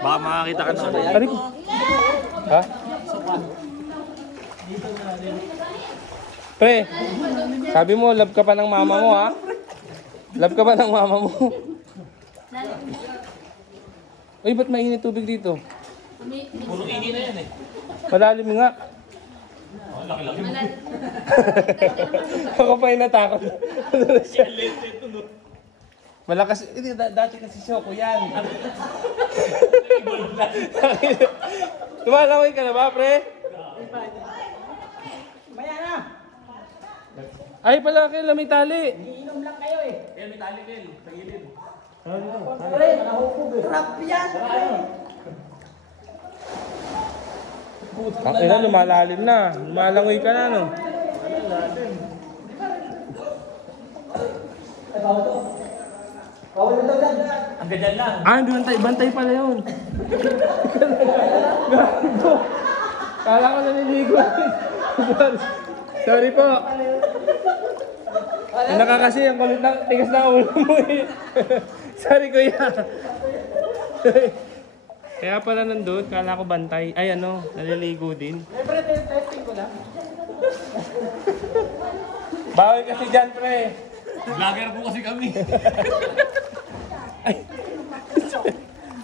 Baka makakita ka na. Ari ko. Ha? Pre, sabi mo, love ka pa ng mama mo, ha? Love ka pa ng mama mo. Uy, ba't mainit tubig dito? Puro init na yan eh. Malalim nga. Laki-laki mo. Ako pa yung natakot. Malakas. Dati kasi Shoko yan. Tumalaway ka na ba, pre? Maya na. Ay, pala kayo, may tali. Iinom lang kayo eh. Kel, may tali, Kel. Sa gilid. Pre, crap yan. Ang ina, lumalalim na. Lumalangoy ka na, no? Ang ganyan lang. Ah, bantay pala yun. Kala ko naliligo. Sorry po. Nakakasi, ang kulit na, tigas na ulo mo eh. Sorry kuya. Kaya pala nandun, kala ko bantay. Ay ano, naliligo din. Pre, testing ko lang. Bawal kasi dyan, pre. Vlogger po kasi kami.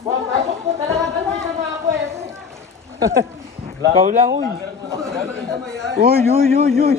Pasok po talaga kami sa mga ako eh. Ikaw lang, uy. Uy.